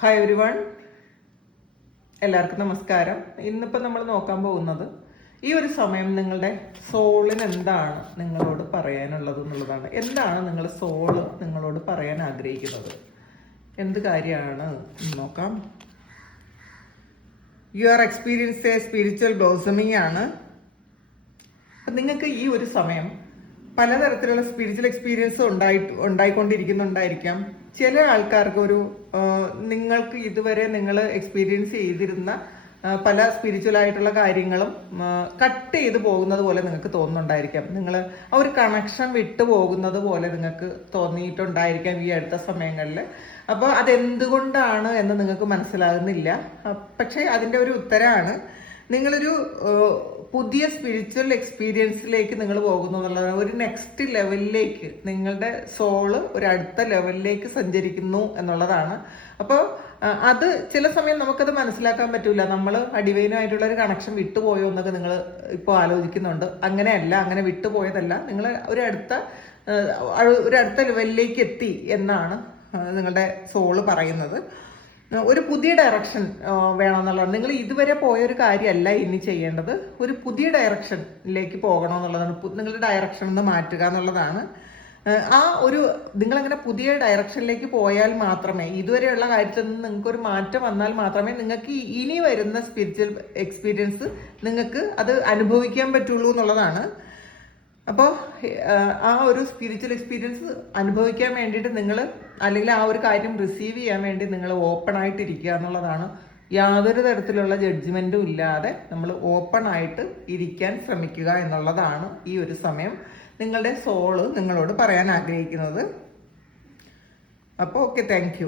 Hi every one എല്ലാവർക്കും നമസ്കാരം. ഇന്നിപ്പോൾ നമ്മൾ നോക്കാൻ പോകുന്നത് ഈ ഒരു സമയം നിങ്ങളുടെ സോളിന് എന്താണ് നിങ്ങളോട് പറയാനുള്ളത് എന്നുള്ളതാണ്. എന്താണ് നിങ്ങൾ സോൾ നിങ്ങളോട് പറയാൻ ആഗ്രഹിക്കുന്നത്? എന്ത് കാര്യമാണ്? നോക്കാം. You are experience a spiritual blossoming ആണ്. നിങ്ങൾക്ക് ഈ ഒരു സമയം പലതരത്തിലുള്ള സ്പിരിച്വൽ എക്സ്പീരിയൻസ് ഉണ്ടായി ഉണ്ടായിക്കൊണ്ടിരിക്കുന്നുണ്ടായിരിക്കാം. ചില ആൾക്കാർക്ക് ഒരു നിങ്ങൾക്ക് ഇതുവരെ നിങ്ങൾ എക്സ്പീരിയൻസ് ചെയ്തിരുന്ന പല സ്പിരിച്വൽ ആയിട്ടുള്ള കാര്യങ്ങളും കട്ട് ചെയ്ത് പോകുന്നത് പോലെ നിങ്ങൾക്ക് തോന്നുന്നുണ്ടായിരിക്കാം. നിങ്ങൾ ആ ഒരു കണക്ഷൻ വിട്ടു പോകുന്നത് പോലെ നിങ്ങൾക്ക് തോന്നിയിട്ടുണ്ടായിരിക്കാം ഈ അടുത്ത സമയങ്ങളിൽ അപ്പോൾ അതെന്തുകൊണ്ടാണ് എന്ന് നിങ്ങൾക്ക് മനസ്സിലാകുന്നില്ല. പക്ഷേ അതിന്റെ ഒരു ഉത്തരമാണ് നിങ്ങളൊരു പുതിയ സ്പിരിച്വൽ എക്സ്പീരിയൻസിലേക്ക് നിങ്ങൾ പോകുന്നു എന്നുള്ളതാണ്. ഒരു നെക്സ്റ്റ് ലെവലിലേക്ക് നിങ്ങളുടെ സോൾ ഒരു അടുത്ത ലെവലിലേക്ക് സഞ്ചരിക്കുന്നു എന്നുള്ളതാണ്. അപ്പോൾ അത് ചില സമയം നമുക്കത് മനസ്സിലാക്കാൻ പറ്റൂല. നമ്മൾ അടിവൈനുമായിട്ടുള്ള ഒരു കണക്ഷൻ വിട്ടുപോയോ എന്നൊക്കെ നിങ്ങൾ ഇപ്പോൾ ആലോചിക്കുന്നുണ്ട്. അങ്ങനെയല്ല അങ്ങനെ വിട്ടുപോയതല്ല. നിങ്ങൾ ഒരു അടുത്ത ഒരു അടുത്ത ലെവലിലേക്ക് എത്തി എന്നാണ് നിങ്ങളുടെ സോൾ പറയുന്നത്. ഒരു പുതിയ ഡയറക്ഷൻ വേണമെന്നുള്ളതാണ് നിങ്ങൾ ഇതുവരെ പോയ ഒരു കാര്യമല്ല ഇനി ചെയ്യേണ്ടത്. ഒരു പുതിയ ഡയറക്ഷനിലേക്ക് പോകണമെന്നുള്ളതാണ്. നിങ്ങളുടെ ഡയറക്ഷൻ ഒന്ന് മാറ്റുക എന്നുള്ളതാണ്. ആ ഒരു നിങ്ങളങ്ങനെ പുതിയ ഡയറക്ഷനിലേക്ക് പോയാൽ മാത്രമേ ഇതുവരെയുള്ള കാര്യത്തിൽ നിന്ന് നിങ്ങൾക്ക് ഒരു മാറ്റം വന്നാൽ മാത്രമേ നിങ്ങൾക്ക് ഇനി വരുന്ന സ്പിരിച്വൽ എക്സ്പീരിയൻസ് നിങ്ങൾക്ക് അത് അനുഭവിക്കാൻ പറ്റുള്ളൂ എന്നുള്ളതാണ്. അപ്പോൾ ആ ഒരു സ്പിരിച്വൽ എക്സ്പീരിയൻസ് അനുഭവിക്കാൻ വേണ്ടിയിട്ട് നിങ്ങൾ അല്ലെങ്കിൽ ആ ഒരു കാര്യം റിസീവ് ചെയ്യാൻ വേണ്ടി നിങ്ങൾ ഓപ്പൺ ആയിട്ടിരിക്കുക എന്നുള്ളതാണ് യാതൊരു തരത്തിലുള്ള ജഡ്ജ്മെന്റും ഇല്ലാതെ നമ്മൾ ഓപ്പൺ ആയിട്ട് ഇരിക്കാൻ ശ്രമിക്കുക എന്നുള്ളതാണ് ഈ ഒരു സമയം നിങ്ങളുടെ സോൾ നിങ്ങളോട് പറയാൻ ആഗ്രഹിക്കുന്നത്. അപ്പോൾ ഓക്കെ താങ്ക്